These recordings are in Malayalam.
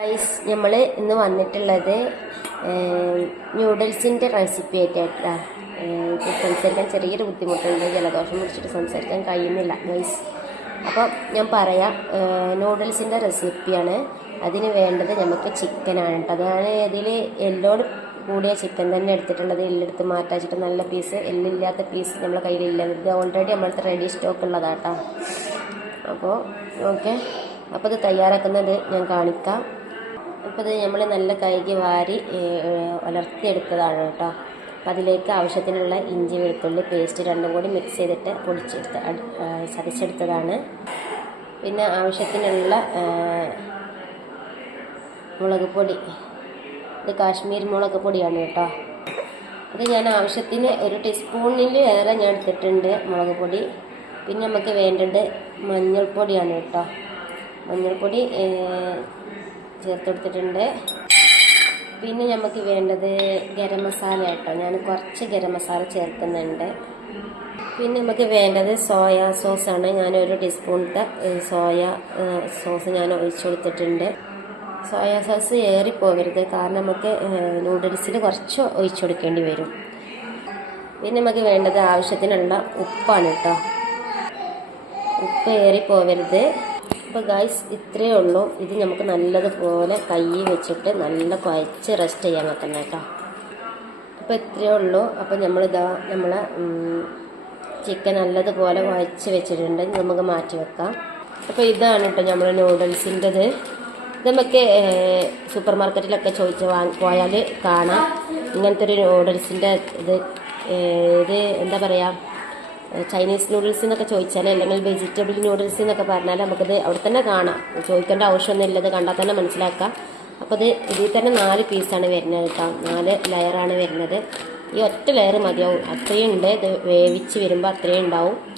ഗൈസ് നമ്മൾ ഇന്ന് വന്നിട്ടുള്ളത് ന്യൂഡിൽസിന്റെ റെസിപ്പി ആയിട്ടാ. സംസാരിക്കാൻ ചെറിയൊരു ബുദ്ധിമുട്ടുണ്ട്. ജലദോഷം പിടിച്ചിട്ട് സംസാരിക്കാൻ കഴിയുന്നില്ല ഗൈസ് അപ്പം ഞാൻ പറയാം നൂഡിൽസിന്റെ റെസിപ്പിയാണ് അതിന് വേണ്ടത് നമുക്ക് ചിക്കനാണ് കേട്ടോ ഞാൻ ഇതിൽ എല്ലോട് കൂടിയ ചിക്കൻ തന്നെ എടുത്തിട്ടുള്ളത്. എല്ലെടുത്ത് മാറ്റാച്ചിട്ട് നല്ല പീസ് എല്ലില്ലാത്ത പീസ് നമ്മളെ കയ്യിലില്ല. ഇത് ഓൾറെഡി നമ്മളത്തെ റെഡി സ്റ്റോക്ക് ഉള്ളതാട്ടോ. അപ്പോൾ ഓക്കെ അപ്പോൾ ഇത് തയ്യാറാക്കുന്നത് ഞാൻ കാണിക്കാം. അപ്പോൾ ഇത് നമ്മൾ നല്ല കഴുകി വാരി ഉലർത്തിയെടുത്തതാണ് കേട്ടോ. അപ്പോൾ അതിലേക്ക് ആവശ്യത്തിനുള്ള ഇഞ്ചി വെളുത്തുള്ളി പേസ്റ്റ് രണ്ടും കൂടി മിക്സ് ചെയ്തിട്ട് പൊടിച്ചെടുത്ത് ചതച്ചെടുത്തതാണ്. പിന്നെ ആവശ്യത്തിനുള്ള മുളക് പൊടി. ഇത് കാശ്മീർ മുളക് പൊടിയാണ് കേട്ടോ. അത് ഞാൻ ആവശ്യത്തിന് ഒരു ടീസ്പൂണിൽ ഏറെ ഞാൻ എടുത്തിട്ടുണ്ട് മുളക് പൊടി. പിന്നെ നമുക്ക് വേണ്ടത് മഞ്ഞൾപ്പൊടിയാണ് കേട്ടോ. മഞ്ഞൾപ്പൊടി ചേർത്ത് കൊടുത്തിട്ടുണ്ട് പിന്നെ നമുക്ക് വേണ്ടത് ഗരം മസാല കേട്ടോ ഞാൻ കുറച്ച് ഗരം മസാല ചേർക്കുന്നുണ്ട്. പിന്നെ നമുക്ക് വേണ്ടത് സോയ സോസാണ് ഞാൻ ഒരു ടീസ്പൂണത്തെ സോയ സോസ് ഞാൻ ഒഴിച്ചു കൊടുത്തിട്ടുണ്ട്. സോയ സോസ് ഏറിപ്പോകരുത് കാരണം നമുക്ക് നൂഡിൽസിൽ കുറച്ച് ഒഴിച്ചു കൊടുക്കേണ്ടി വരും. പിന്നെ നമുക്ക് വേണ്ടത് ആവശ്യത്തിനുള്ള ഉപ്പാണ് കേട്ടോ ഉപ്പ് ഏറിപ്പോകരുത് അപ്പോൾ ഗായ്സ് ഇത്രയേ ഉള്ളൂ. ഇത് നമുക്ക് നല്ലതുപോലെ കൈ വെച്ചിട്ട് നല്ല കുഴച്ച് റെസ്റ്റ് ചെയ്യാൻ വെക്കണം കേട്ടോ. അപ്പോൾ ഇത്രയേ ഉള്ളൂ. അപ്പോൾ നമ്മളിതാ നമ്മൾ ചിക്കൻ നല്ലതുപോലെ കുഴച്ച് വെച്ചിട്ടുണ്ട്. നമുക്ക് മാറ്റി വെക്കാം. അപ്പോൾ ഇതാണ് കേട്ടോ നമ്മൾ നൂഡിൽസിന്റെത് നമുക്ക് സൂപ്പർ മാർക്കറ്റിലൊക്കെ ചോദിച്ച് വാങ്ങി പോയാൽ കാണാം. ഇങ്ങനത്തെ ഒരു നൂഡിൽസിന്റെ ഇത് ഇത് എന്താ പറയുക ചൈനീസ് നൂഡിൽസ് എന്നൊക്കെ ചോദിച്ചാൽ അല്ലെങ്കിൽ വെജിറ്റബിൾ നൂഡിൽസ് എന്നൊക്കെ പറഞ്ഞാൽ നമുക്കത് അവിടെ തന്നെ കാണാം. ചോദിക്കേണ്ട ആവശ്യമൊന്നുമില്ല അത് കണ്ടാൽ തന്നെ മനസ്സിലാക്കാം. അപ്പോൾ ഇത് ഇതിൽ തന്നെ നാല് പീസാണ് വരുന്നത് കേട്ടോ. നാല് ലെയറാണ് വരുന്നത്. ഈ ഒറ്റ ലെയർ മതിയാവും. അത്രയും ഉണ്ട്. ഇത് വേവിച്ച് വരുമ്പോൾ അത്രയും ഉണ്ടാവും.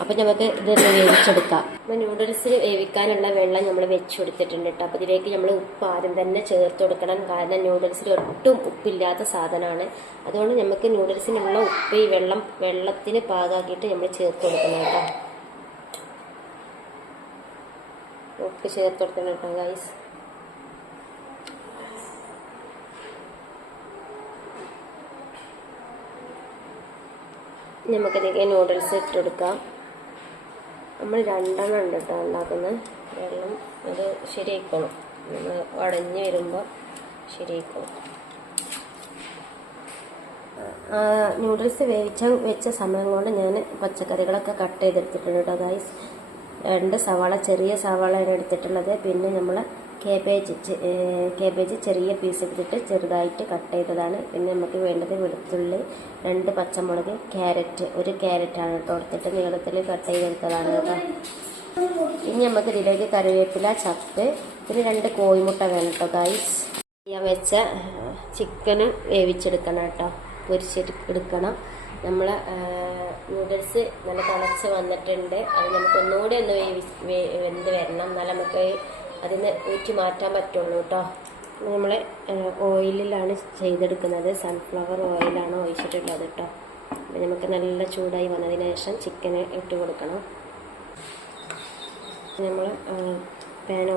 അപ്പോൾ നമുക്ക് ഇതൊന്ന് വേവിച്ചെടുക്കാം. അപ്പോൾ നൂഡിൽസ് വേവിക്കാനുള്ള വെള്ളം നമ്മൾ വെച്ച് കൊടുത്തിട്ടുണ്ട് കേട്ടോ അപ്പോൾ ഇതിലേക്ക് നമ്മൾ ഉപ്പ് ആദ്യം തന്നെ ചേർത്ത് കൊടുക്കണം. കാരണം നൂഡിൽസിൽ ഒട്ടും ഉപ്പില്ലാത്ത സാധനമാണ്. അതുകൊണ്ട് നമുക്ക് നൂഡിൽസിനുള്ള ഉപ്പ് ഈ വെള്ളം വെള്ളത്തിന് പാകാക്കിയിട്ട് നമ്മൾ ചേർത്ത് കൊടുക്കണം കേട്ടോ ഉപ്പ് ചേർത്ത് കൊടുക്കണം കേട്ടോ ഗൈസ് നമുക്കതിലേക്ക് നൂഡിൽസ് ഇട്ട് നമ്മൾ രണ്ടെണ്ണം ഉണ്ട് കേട്ടോ ഉണ്ടാക്കുന്നത്. വെള്ളം അത് ശരിയാക്കണം നമ്മൾ ഉടഞ്ഞ് വരുമ്പോൾ ശരിയാക്കണം നൂഡിൽസ് വേവിച്ച വെച്ച സമയം കൊണ്ട് ഞാൻ പച്ചക്കറികളൊക്കെ കട്ട് ചെയ്തെടുത്തിട്ടുണ്ട് കേട്ടോ ഗൈസ് രണ്ട് സവാള ചെറിയ സവാളയാണ് എടുത്തിട്ടുള്ളത്. പിന്നെ നമ്മൾ കേബേജ് കേബേജ് ചെറിയ പീസ് എടുത്തിട്ട് ചെറുതായിട്ട് കട്ട് ചെയ്തതാണ്. പിന്നെ നമുക്ക് വേണ്ടത് വെളുത്തുള്ളി രണ്ട് പച്ചമുളക് ക്യാരറ്റ് ഒരു ക്യാരറ്റാണ് കേട്ടോ എടുത്തിട്ട് നീളത്തിൽ കട്ട് ചെയ്തെടുത്തതാണ് കേട്ടോ. ഇനി നമുക്ക് ഇതിലേക്ക് കറിവേപ്പില ചപ്പ് പിന്നെ രണ്ട് കോഴിമുട്ട വേണം കേട്ടോ ഗൈസ് ഞാൻ വെച്ച ചിക്കന് വേവിച്ചെടുക്കണം കേട്ടോ പൊരിച്ചെടു നമ്മൾ നൂഡിൽസ് നല്ല തിളച്ച് വന്നിട്ടുണ്ട്. അത് നമുക്ക് ഒന്നുകൂടി ഒന്ന് വെന്ത് വരണം. എന്നാലും നമുക്ക് അതിന് ഊറ്റി മാറ്റാൻ പറ്റുള്ളൂ കേട്ടോ. നമ്മൾ ഓയിലിലാണ് ചെയ്തെടുക്കുന്നത്. സൺഫ്ലവർ ഓയിലാണ് ഒഴിച്ചിട്ടുള്ളത് കേട്ടോ. അപ്പം നമുക്ക് നല്ല ചൂടായി വന്നതിന് ശേഷം ചിക്കന് ഇട്ട് കൊടുക്കണം. നമ്മൾ പാൻ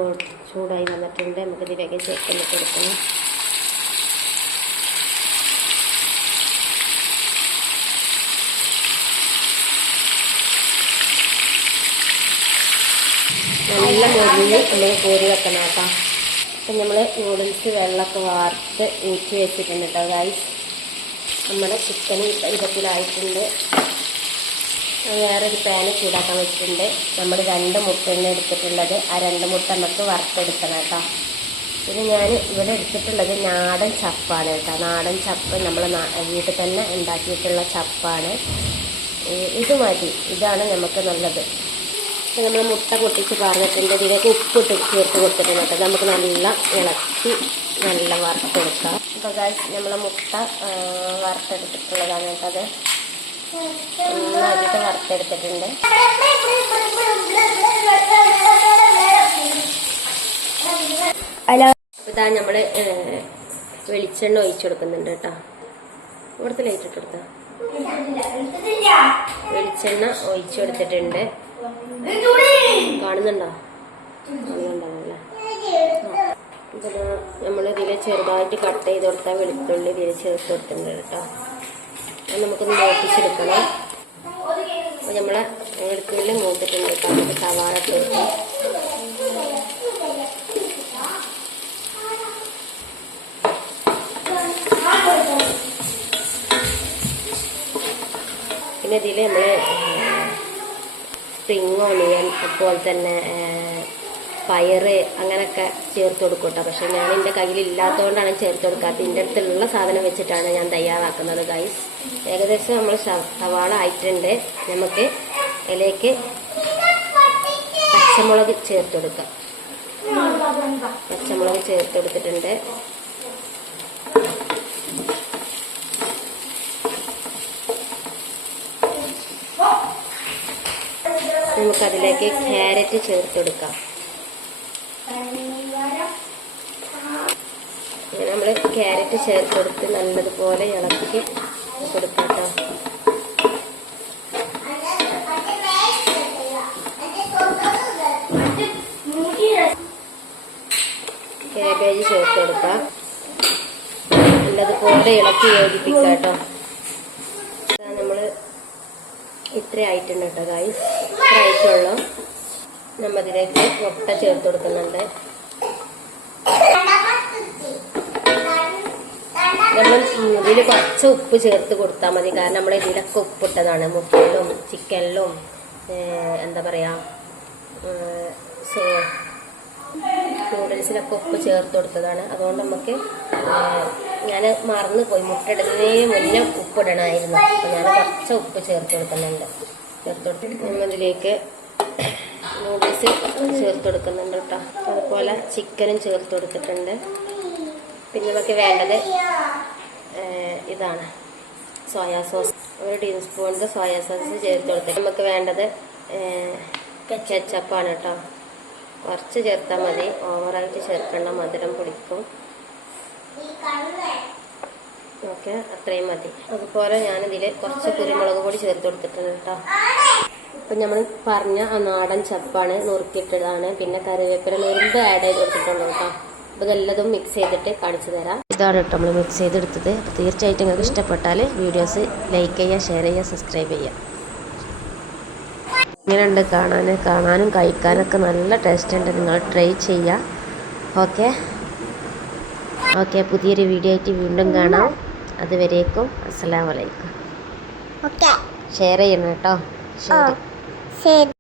ചൂടായി വന്നിട്ടുണ്ട്. നമുക്ക് ഇതിലേക്ക് ചിക്കൻ ഇട്ട് കൊടുക്കണം. നല്ല മുരിഞ്ഞ് നമ്മൾ കോരി വെക്കണം കേട്ടോ. അപ്പം നമ്മൾ നൂഡിൽസ് വെള്ളമൊക്കെ വാർത്ത് ഊറ്റി വെച്ചിട്ടുണ്ട് കേട്ടോ ഗൈസ് നമ്മുടെ ചിക്കൻ വിധത്തിലായിട്ടുണ്ട് വേറൊരു പാന് ചൂടാക്കാൻ വെച്ചിട്ടുണ്ട്. നമ്മൾ രണ്ട് മുട്ടയാണ് എടുത്തിട്ടുള്ളത്. ആ രണ്ട് മുട്ട നമുക്ക് വറുത്തെടുക്കണം കേട്ടോ. പിന്നെ ഞാൻ ഇവിടെ എടുത്തിട്ടുള്ളത് നാടൻ ചപ്പാണ് കേട്ടോ. നാടൻ ചപ്പ് നമ്മൾ വീട്ടിൽ തന്നെ ഉണ്ടാക്കിയിട്ടുള്ള ചപ്പാണ്. ഇത് മതി. ഇതാണ് നമുക്ക് നല്ലത്. നമ്മൾ മുട്ട പൊട്ടിച്ച് പറഞ്ഞിട്ടുണ്ട് ഇതിലേക്ക് ഉപ്പിട്ട് ചേർത്ത് കൊടുത്തിട്ടുണ്ട് നമുക്ക് നല്ല ഇളക്കി നല്ല വറുത്തെടുക്കാം. അപ്പോൾ ഗായ്സ് നമ്മൾ മുട്ട വറുത്തെടുത്തിട്ടുള്ളതാണ് കേട്ടോ അത്. നന്നായിട്ട് വറുത്തെടുത്തിട്ടുണ്ട്. അല്ല ഇതാ നമ്മൾ വെളിച്ചെണ്ണ ഒഴിച്ചു കൊടുക്കുന്നുണ്ട് കേട്ടോ. ഇവിടുത്തെ ലൈറ്റ് ഇട്ട് കൊടുത്താ? വെളിച്ചെണ്ണ ഒഴിച്ചു കൊടുത്തിട്ടുണ്ട്. കാണുന്നുണ്ടോ? കാണുന്നുണ്ടാവല്ലേ പിന്നെ നമ്മൾ ഇതിൽ ചെറുതായിട്ട് കട്ട് ചെയ്ത് കൊടുത്താൽ വെളുത്തുള്ളി ഇതിൽ ചേർത്ത് കൊടുത്തിട്ടുണ്ട് കേട്ടോ. അത് നമുക്കൊന്ന് മൂപ്പിച്ചെടുക്കണം. അപ്പോൾ നമ്മളെ വെളുത്തുള്ളി മൂത്തിട്ടുണ്ട് കേട്ടോ. നമുക്ക് സവാള ചേർത്ത് പിന്നെ ഇതിൽ നമ്മൾ സ്പ്രിങ് ഓണിയൻ അതുപോലെ തന്നെ പയറ് അങ്ങനെയൊക്കെ ചേർത്ത് കൊടുക്കട്ടെ. പക്ഷെ ഞാൻ എന്റെ കയ്യിൽ ഇല്ലാത്തതുകൊണ്ടാണ് ചേർത്ത് കൊടുക്കാത്തത്. എന്റെ അടുത്തുള്ള സാധനം വെച്ചിട്ടാണ് ഞാൻ തയ്യാറാക്കുന്നത് ഗൈസ് ഏകദേശം നമ്മൾ സവാള ആയിട്ടുണ്ട്. നമുക്ക് ഇതിലേക്ക് പച്ചമുളക് ചേർത്ത് കൊടുക്കാം. പച്ചമുളക് ചേർത്ത് കൊടുത്തിട്ടുണ്ട്. നമുക്കതിലേക്ക് ക്യാരറ്റ് ചേർത്ത് കൊടുക്കാം അങ്ങനെ നമ്മൾ ക്യാരറ്റ് ചേർത്ത് കൊടുത്ത് നല്ലതുപോലെ ഇളക്കി കൊടുക്കാം കേട്ടോ. കാബേജ് ചേർത്ത് കൊടുക്കാം നല്ലതുപോലെ ഇളക്കി യോജിപ്പിക്കാം കേട്ടോ. നമ്മൾ ഇത്ര ആയിട്ടുണ്ട് കേട്ടോ ഗായ്സ് ഇത്ര ആയിട്ടുള്ളൂ നമ്മ ഇതിലേക്ക് മുട്ട ചേർത്ത് കൊടുക്കുന്നുണ്ട്. നമ്മൾ ഇതിൽ കുറച്ച് ഉപ്പ് ചേർത്ത് കൊടുത്താൽ മതി. കാരണം നമ്മൾ ഇതിലൊക്കെ ഉപ്പിട്ടതാണ്. മുട്ടയിലും ചിക്കനിലും എന്താ പറയാ നൂഡിൽസിലൊക്കെ ഉപ്പ് ചേർത്ത് കൊടുത്തതാണ്. അതുകൊണ്ട് നമുക്ക് ഞാൻ മറന്നു പോയി മുട്ട ഇടുന്നതിന് മുന്നേ ഉപ്പിടണമായിരുന്നു. അപ്പോൾ ഞാൻ കുറച്ച് ഉപ്പ് ചേർത്ത് കൊടുക്കുന്നുണ്ട്. നമ്മൾ ഇതിലേക്ക് നൂഡിൽസ് ചേർത്ത് കൊടുക്കുന്നുണ്ട് കേട്ടോ അതുപോലെ ചിക്കനും ചേർത്ത് കൊടുത്തിട്ടുണ്ട് പിന്നെ നമുക്ക് വേണ്ടത് ഇതാണ് സോയാ സോസ് ഒരു ടീസ്പൂണിന്റെ സോയാ സോസ് ചേർത്ത് കൊടുത്തത് നമുക്ക് വേണ്ടത് കെച്ചപ്പാണ് കേട്ടോ കുറച്ച് ചേർത്താൽ മതി. ഓവറായിട്ട് ചേർക്കേണ്ട മധുരം പിടിക്കും. ഓക്കെ അത്രയും മതി. അതുപോലെ ഞാനിതിൽ കുറച്ച് കുരുമുളക് പൊടി ചേർത്ത് കൊടുത്തിട്ടുണ്ട് കേട്ടോ. ഇപ്പം നമ്മൾ പറഞ്ഞ ആ നാടൻ ചപ്പാണ് നുറുക്കിയിട്ടതാണ്. പിന്നെ കറിവേപ്പില നുറുമ്പ് ആഡ് ചെയ്ത് കൊടുത്തിട്ടുണ്ട് കേട്ടോ. അപ്പോൾ ഇതെല്ലതും മിക്സ് ചെയ്തിട്ട് കാണിച്ചു തരാം. ഇതാണ് കേട്ടോ നമ്മൾ മിക്സ് ചെയ്തെടുത്തത്. അപ്പോൾ തീർച്ചയായിട്ടും നിങ്ങൾക്ക് ഇഷ്ടപ്പെട്ടാൽ വീഡിയോസ് ലൈക്ക് ചെയ്യുക ഷെയർ ചെയ്യുക സബ്സ്ക്രൈബ് ചെയ്യുക. ഇങ്ങനെയുണ്ട് കാണാൻ കാണാനും കഴിക്കാനൊക്കെ നല്ല ടേസ്റ്റ് ഉണ്ട്. നിങ്ങൾ ട്രൈ ചെയ്യുക. ഓക്കെ ഓക്കെ പുതിയൊരു വീഡിയോ ആയിട്ട് വീണ്ടും കാണാം. അതുവരേക്കും അസ്സലാമലൈക്കും ഓക്കെ. ഷെയർ ചെയ്യണം കേട്ടോ. ശരി.